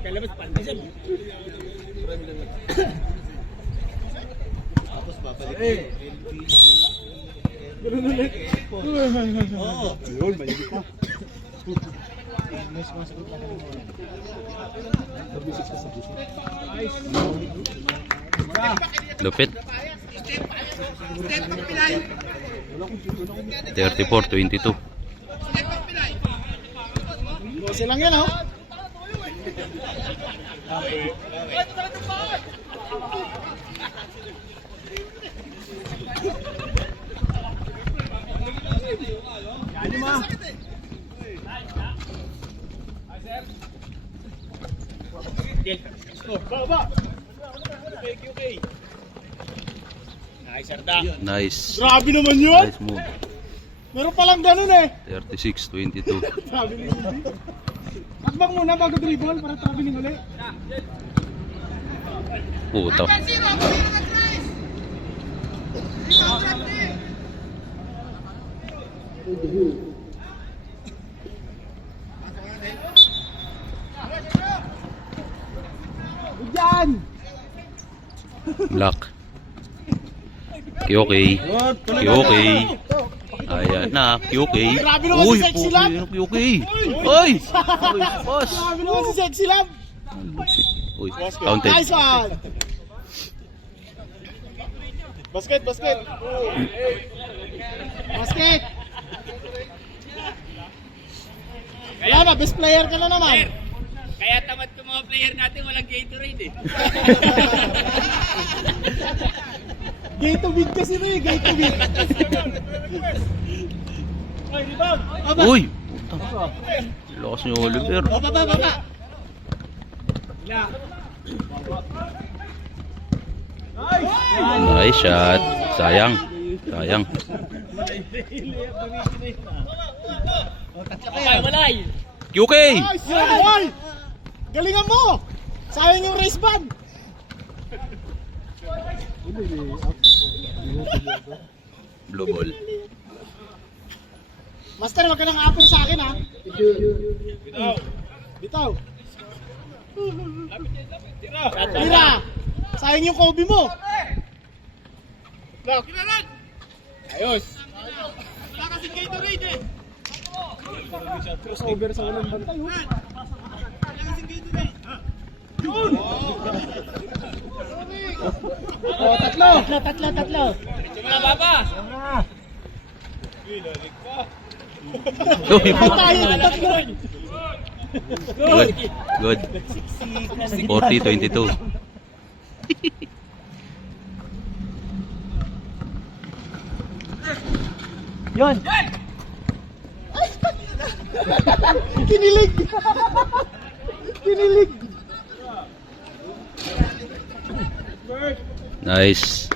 Kalabas pantasan. Tapos babalik. Ganun ulit. Oo. Yun, maligit pa. May sumasagot na kami. Lupit. 34-22. Kasi lang yan, oh. Yan mo. Baba. Okay. Nice, Arda. Nice. Grabe naman yun. Nice move. Meron palang ganun eh. 36-22. Traveling ulit. Takbang muna bago dribble para traveling ulit. Puta. Diyan! Black. QK. QK. Ayan na. QK. Grabe naman si Sexy Lab. QK. Oy! Boss. Grabe naman si Sexy Lab. Uy, counted. Nice one! Basket, basket! Basket! Wala na, best player ka na naman. Kaya tamad ko mga player natin, walang Gatorade eh. Gate to bid kasi na eh, gate to bid. Ay, rebound! Aba! Uy! Puta. Lakas ni Oliver. Baba, baba, baba! Nice shot. Sayang. Sayang. Walay! QK! Nice! Boy! Galingan mo! Sayang yung race band! Blue ball. Master, wag ka nang apor sa akin ha. Bitaw. Bitaw. Tira. Sayang yung Kobe mo. Ayos! Crossover sa walang bantay. Oh, tatlo. Tatlo. Diretso mo na, Baba! Uy, Tayo na tatlo. good. Good. 40-22. Yon. Kinilig. Kinilig. Nice.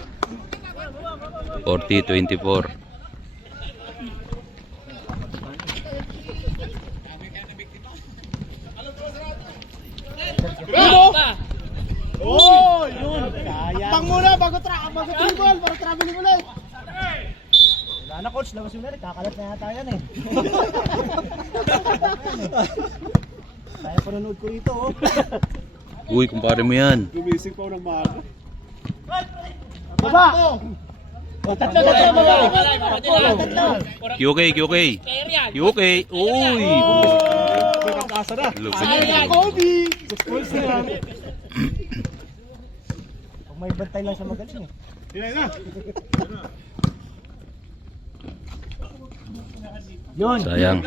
40-24. Baba! Oh, yun. Pang muna bago dribble para traveling ulit. Wala na coach, labas yung meron. Kakalat na yata yan eh. Kaya panonood ko rito oh. Uy, kumpare mo yan. Gumising pa ako ng maaga. Baba! Oh, tatlo, baba. Tatlo! QK. Player yan! QK. Uy! Kasa na. Lupit. Sayang yung Kobe. Sports na yan. Kung may bantay lang sa magaling eh. Yan na. Yun! Sayang.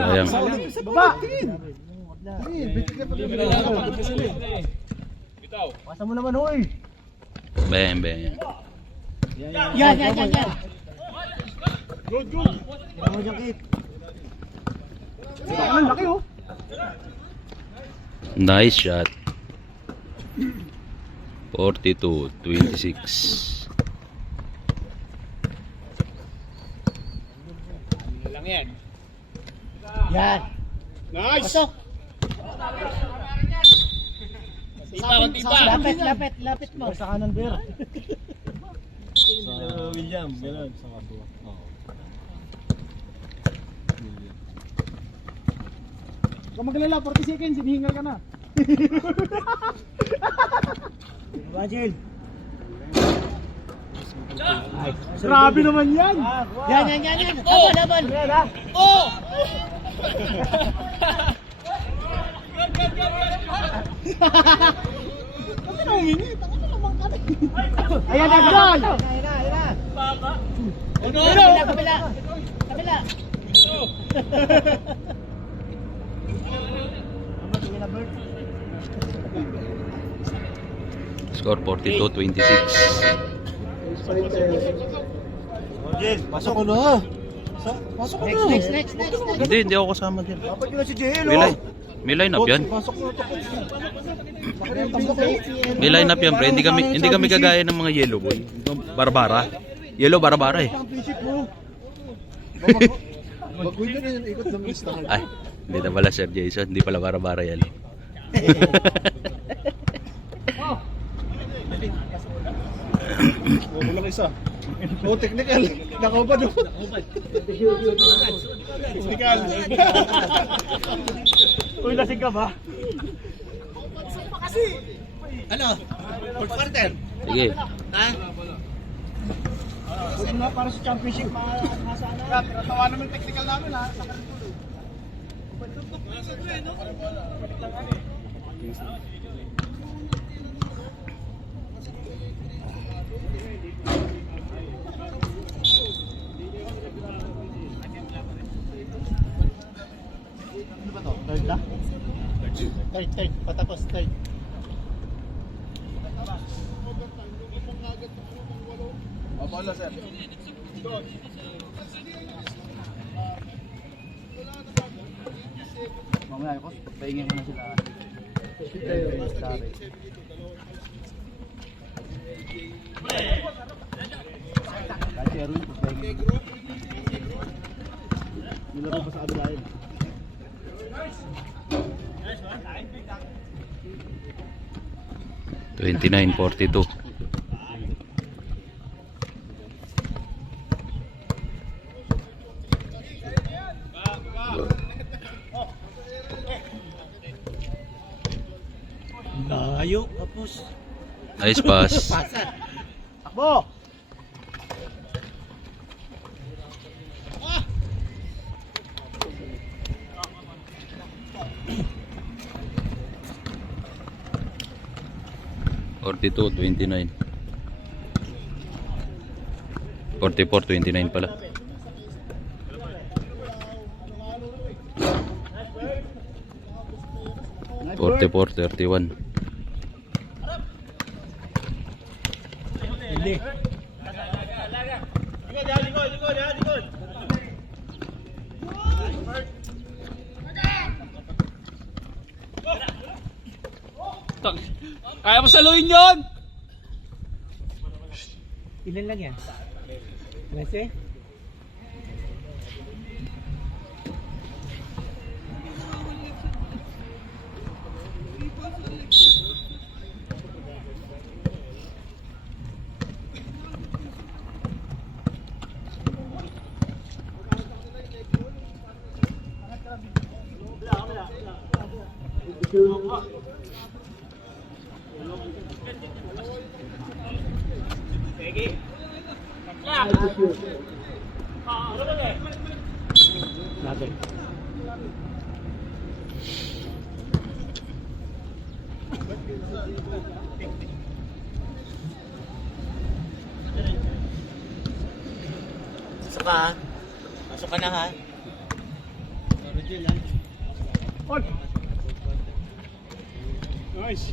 Baba. Bitaw! Pasa mo naman huy! Bang. Yan. Good. Kaya mo dyan Kit. Ang laki oh. Nice shot. 42-26. Ano lang yan? Yan! Nice. Pasok! Konti pa! Lapit mo! Sa kanan beer. Sa William, gano'n. Sa Kapua. Kung maglala, 40 seconds, hinihingal ka na. Angel. Grabe naman yan. Yan. Laban. Oh! Ano na humingi? Tangan na naman ka na. Ayan, Agdal! Kabila. Score 42-26. Angel, pasok ko na. Pasok ko na. Next. Hindi ako kasama din. Dapat yun si JL, May line up yan. Pasok ko na. May line up yan, pre. Hindi kami kagaya ng mga yellow boy. Barbara. Yellow barbara eh. Championship mo. Mag-win ka na yung ikot ng listahan. Ay, hindi na pala Sir Jason. Hindi pala barbara yan. Wala ka isa. Technical. Nakabad o. Technical. Uy, lasing ka ba? Ano? Fourth quarter. Sige. Huwag nga para sa championship. Kaya, tawa naman technical namin ha. Sa karitulo. Ano ba to? Third na? Third. Patapos third. Bola, sir. Mamaya ako, pagpahingin ko na sila. Kahit si Erwin, pagpahingin ko. Nilaro pa sa Abilayan. $29-42. Layo, tapos. Nice pass. Takbo! $42-29. 44-29 pala. Nice 44-31. Hindi. Kaya mo saluhin yun! Ilan lang yan? 13? Natin. Pasok ka na ha. Oy! Nice!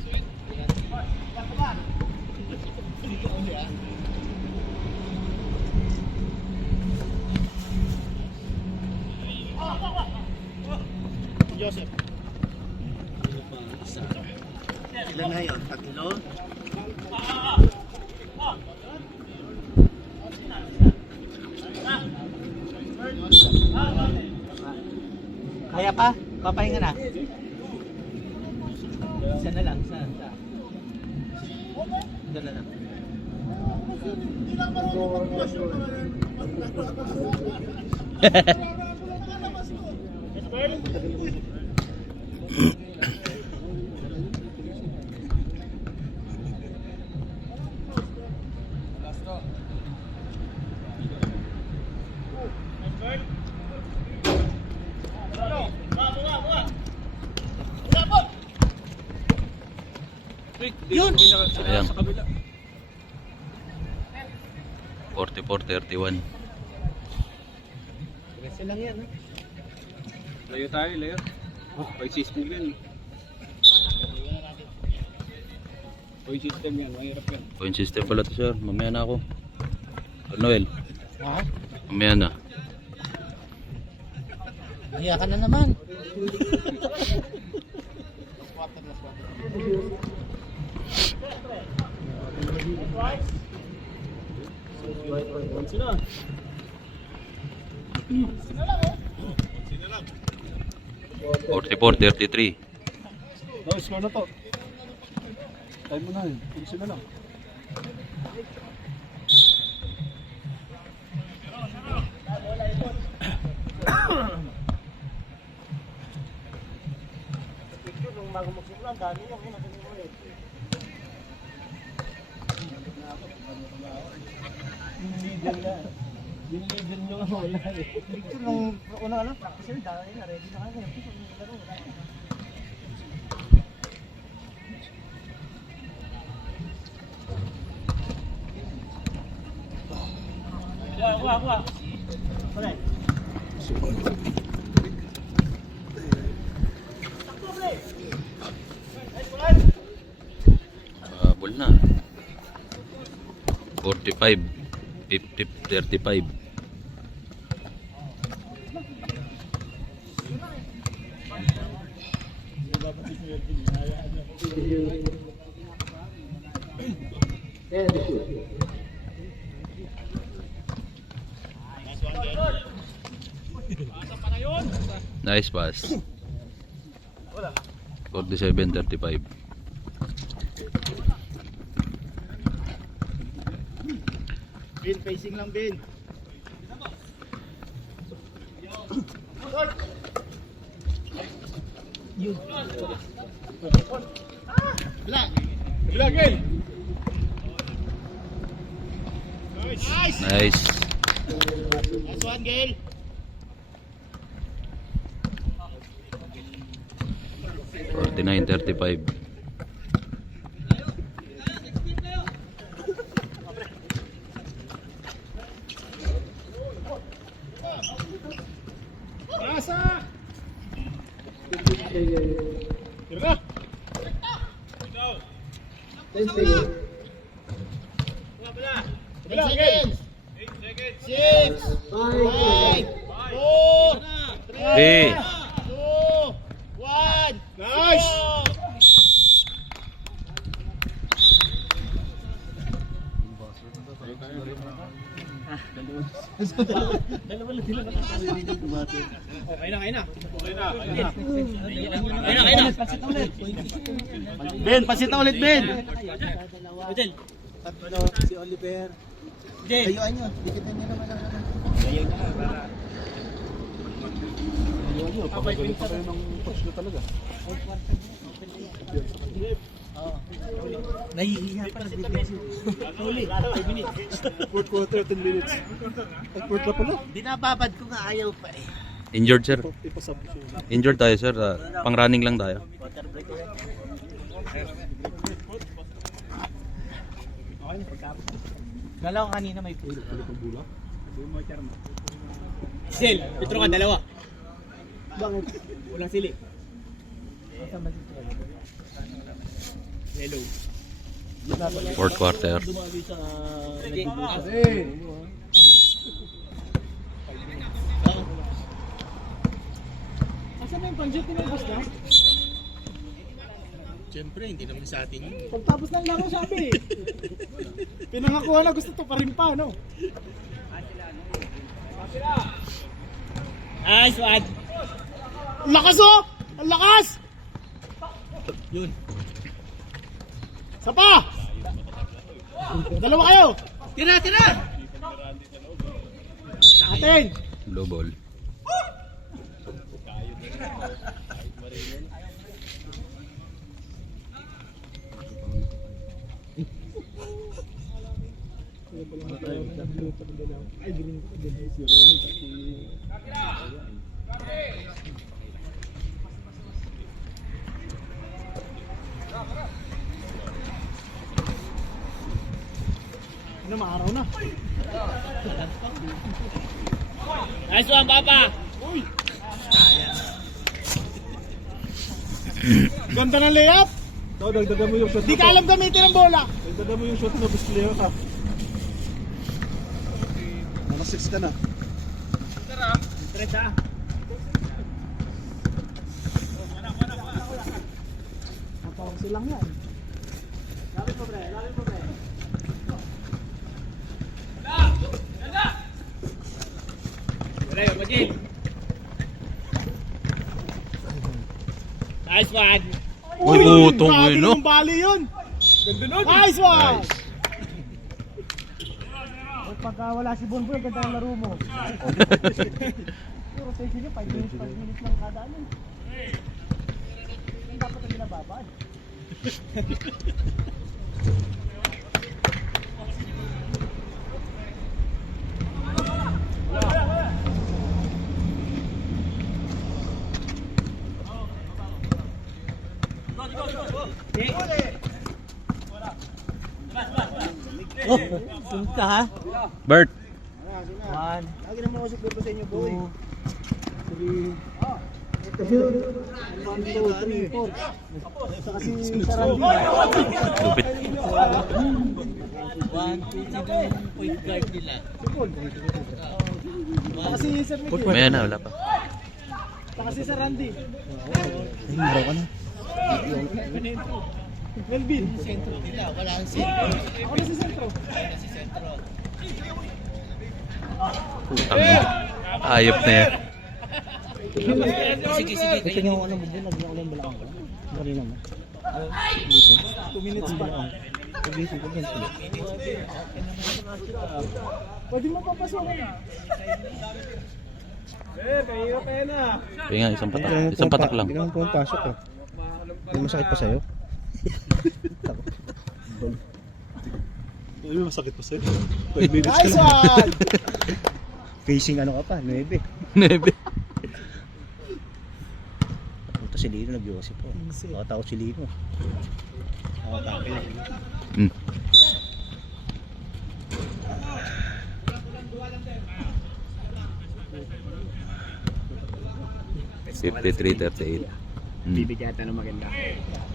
Joseph. Ilan na yun? Tatlo? Kaya pa? Papahinga na? Isa na lang. Isa na lang. Yun! Sayang. 44-31. Kasi lang yan, ha? Layo tayo, layo. Point system yan. Point system yan, mahirap yan. Point system pala to sir. Mamaya na ako. Sir Noel, Ha? mamaya na. Hiya ka na naman. Sino? 44-33. No, score na to. Time mo na yun. Pulisin na lang. Biniligan nyo nga wala eh. Picture nung unang ano, practice yun, dahil na ready na kami. Kuha. Wala. Ball na. 45. 50-35. Nice pass. 47-35. Bin, facing lang, Bin. Yun. Bila. Bila, Gil! Nice! Nice. Nice one, Gail. $49.35. Rasa! Tira ka! 10 seconds. 6, 5, 4, 3. 2, 1. Nice! Okay na. Ben, pasit na ulit, Ben. Tatlo, si Oliver. Ayuan nyo, dikitan nyo naman ang ano. Ayuan nyo, pamagaling pa kayo ng coach nyo talaga. Nahihiya pa sa defense. Huli, 5 minutes. Fourth quarter, 10 minutes. Ay, fourth na pala. Binababad ko nga ayaw pa eh. Injured sir. Ipasap ko siya. Injured tayo sir. Pang running lang tayo. Water break ulit. Okay na, pagkapos. Galaw kanina may pulo. Sil, Petro ka, dalawa. Bakit? Walang sili. Hello. Fourth quarter. Dumabi sa... Asa na yung panjit ng boss na? Siyempre, hindi naman sa atin yun. Pagtapos ng laro sabi. Pinangakuha na gusto to pa rin pa, no? Nice one. Lakas oh! Ang lakas! Yun. Isa pa! Dalawa kayo! Tira! Atin! Low ball. na, maaraw na. Nice one, Papa. Ganda ng layup. So, dagdagan mo yung shot. Di ka alam gamitin ang bola. Dagdagan mo yung shot mo, best player ka. Naka 6 ka na. Matawag silang yan. Lapit mo, pre. Wala yun, Majin. Nice one. Uy, utong grabe yun, no? yung bali yun. Nice one. Pagka wala si Bonboy, ganda ang laro mo. Pero sa inyo, 5 minutes lang kada ano. Hindi dapat na binababa. Oh, sungka ha? Bert. One. Lagi naman ako siguro sa inyo, boy. 3. 1, 2, 3, 4. Kasi sa Randy. Lupit. 1, 2, 3 point guard nila. Kasi sa Miguel. Maya na, wala pa. Kasi sa Randy. Ay, maraw ka na. Melvin. Sentro nila, wala ang sentro. Ako na si Sentro. Putang ina. Ayop na yan. Sige. Ito nga ako ano mo, lagyan ko lang balakang ko. Kanina mo. 2 minutes pa. Pagising ko din. Pwede mo papasokin na. Kayo na. Kaya nga, isang patak lang. Hindi naman pumapasok eh. Hindi masakit pa sa'yo? Ay, masakit pa sa'yo. 5 minutes ka Nice lang. one! Facing ano ka pa, 9. Nebe. Puto si Lino, nag-iosip po. Nakatakot si Lino. Nakatakot lang. Hmm. $53.38. Bibigyan natin ng maganda.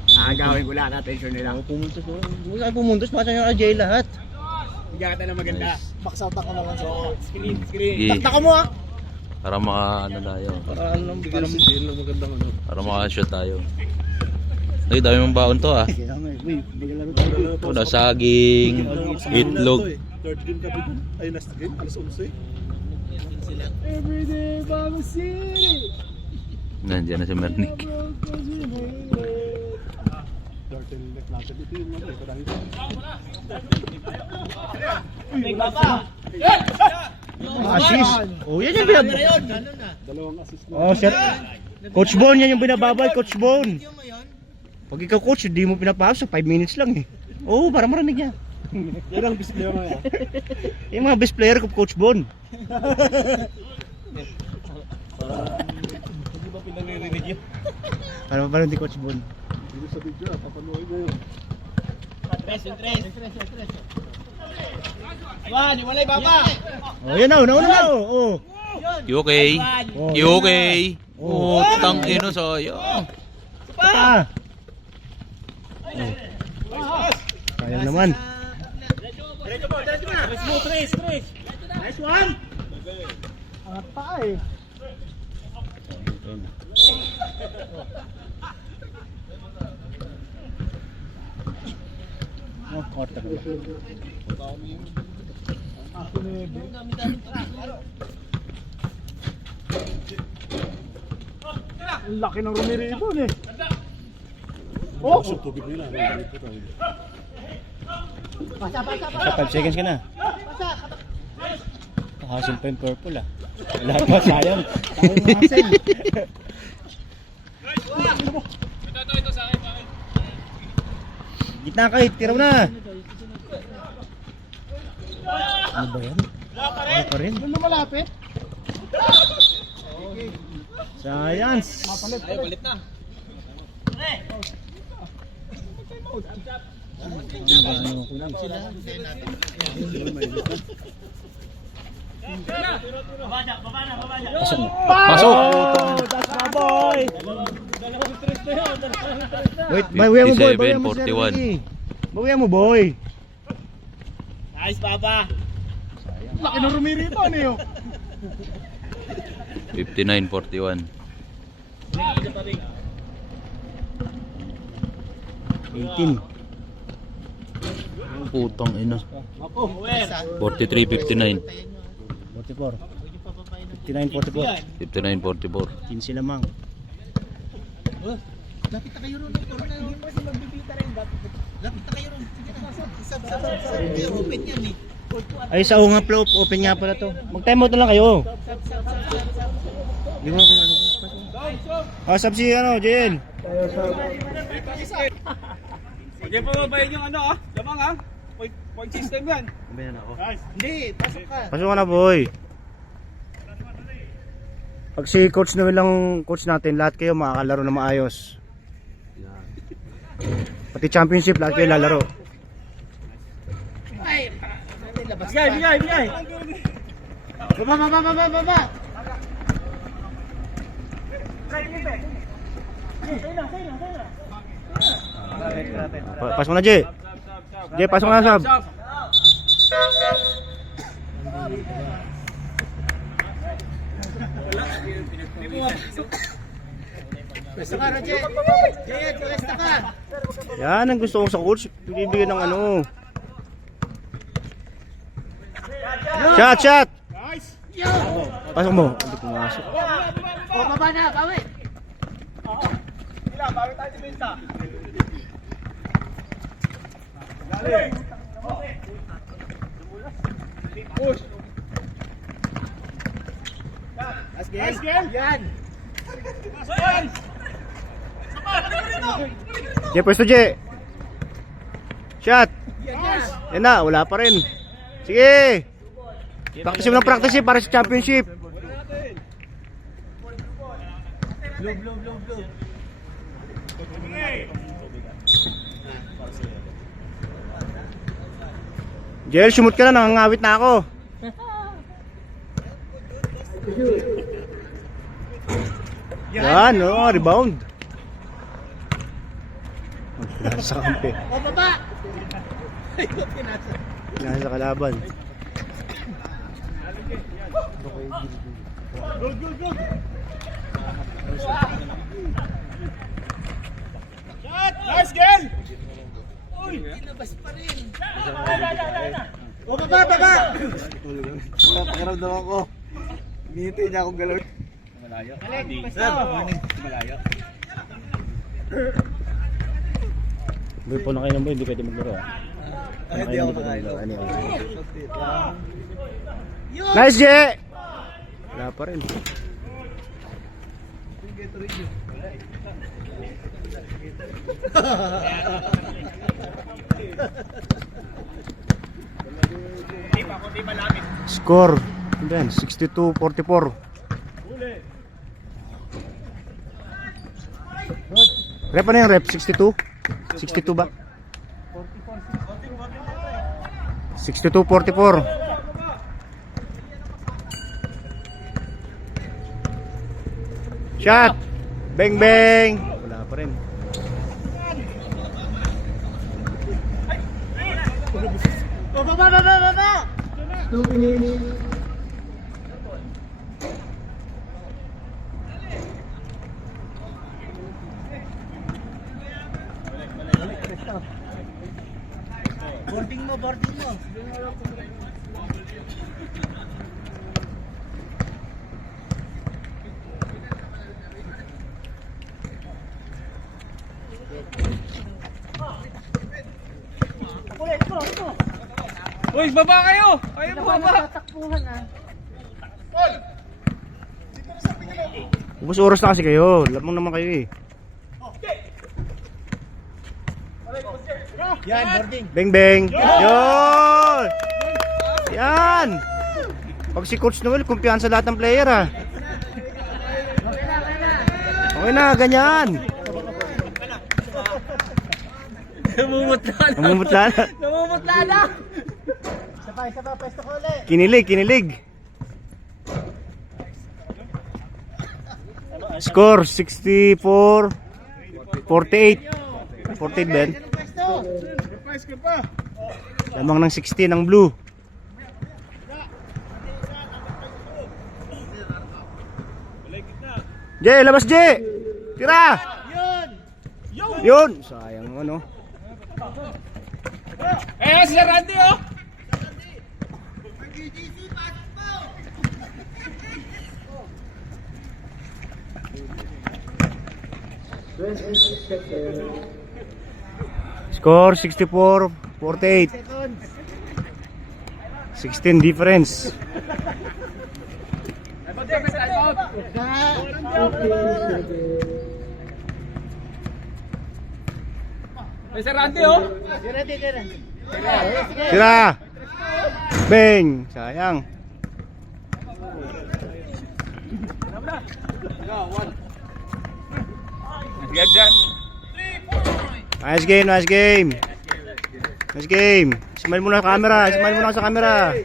Agawin ko lahat attention nila. Ako pumuntos mo. Huwag ka pumuntos, baka sa'yo RJ lahat. Bibigyan natin ng maganda. Box out ako naman sa Screen. Sige. Takta ka mo ha! Para maka ano tayo. Para ano lang, Bigyan si Jill ng magandang ano. Para maka-shoot tayo. Ay, dami mong baon to ah. Kaya nga eh. Uy, magalaro tayo. Una, saging, itlog. Third game ka dito. Ay, last game. Alas 11. Everyday Bago City! Nandiyan na si Mernick. Dartel left natin. Ito yung ano. Kadang ito. Assist. Oh, yan yung binababay. Dalawang assist na. Oh, shit. Coach Bon, yan yung binababay, Coach Bon. Pag ikaw coach, hindi mo pinapasok, 5 minutes lang eh. Oo, para marinig niya. Yan ang best player na yan. Yung mga best player ko, Coach Bon. Hindi ba pinanirinig yun? Para pa rin di Coach Bon. Dito sa video. Papanuhin na yun. One, iwalay Papa. Oh, yan na, una na. Oh. QK. Oh. QK. Oh, tang ino sayang. Pa. Sayang naman. Nice one! Angat pa eh. Oh, quarter na. Ang laki ng rumiribon eh. Oh! So, tubig nila. Nandito tayo. Basta 5 seconds ka na. Hassle pa yung purple ah. Wala pa, sayang. Sayang mga hassle. Gitna kayo, tiraw na. Ano ba yan? Ano pa rin? Ano malapit? Science. Palit. Palit na. Pasok! That's my boy! Wait, bawian mo boy, bawian mo 57-41. Bawian mo boy. Nice, Papa. Laki ng rumirito, ano yun? 59-41. 18. Putang ina. 43-59. 44. 59-44. 59-44. 15 lamang. Lapit na kayo ron. Hindi mo kasi magbibita rin. Lapit na kayo ron. Sige na. Sab. Open yan eh. Ay, sa nga flow, open nga pala to. Mag-time out na lang kayo. Di mo sab si ano, Jen. Hindi pa mabayin yung ano lamang point system yan. Hindi, pasok ka. Pasok ka na, boy. Pag si Coach Noel lang coach natin, lahat kayo makakalaro na maayos. Pati championship, lahat kayo lalaro. Bigay. Baba. Pasok na, Jay. Jay, pasok na, sab. Pwesta ka, Roger. Jayet, pwesta ka. Yan ang gusto ko sa coach. Bibigyan ng ano. Shot! Pasok mo. Hindi pumasok. O, baba na, bawi. Nice game. Yan. Jay, pwesto, Jay. Shot! Yan na, wala pa rin. Sige! Practice mo ng practice para sa championship. Jel, sumut ka na, nangangawit na ako. Yan, rebound. Nasa kampi. O, baba. Nasa kalaban. Nice game. Ilabas pa rin. O, baba. Pakiramdam ako. Hinihintay niya akong galawin. Boy, po na kayo ng boy, hindi pwede maglaro. Hindi ako makain. Nice, Jay! Wala pa rin. Score. Then 62-44. Rep ano yung rep? 62? 62 ba? 62-44. Shot! Bang bang! Wala pa rin. O, baba. Boarding mo. Uy, baba kayo! Ayaw mo baba! Ubus oras na kasi kayo. Lamang naman kayo eh. Yan, boarding. Bang bang. Yun! Yan! Pag si Coach Noel, kumpiyansa lahat ng player ah. Okay na, ganyan. Namumutla na. Namumutla na. Namumutla na. Isa pa, pwesto ko ulit. Kinilig. Score 64 48. 48 Ben. Anong pwesto? Lamang ng 16 ang blue. Jay, labas Jay. Tira. Yun. Sayang ano. Si Sir Randy oh. Score 64 48. 16 difference. Sir Randy oh. Tira. Bang. Sayang. Yan dyan. Nice game. Smile muna sa camera. Sa camera.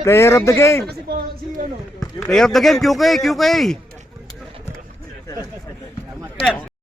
Player of the game. Player of the game, QK.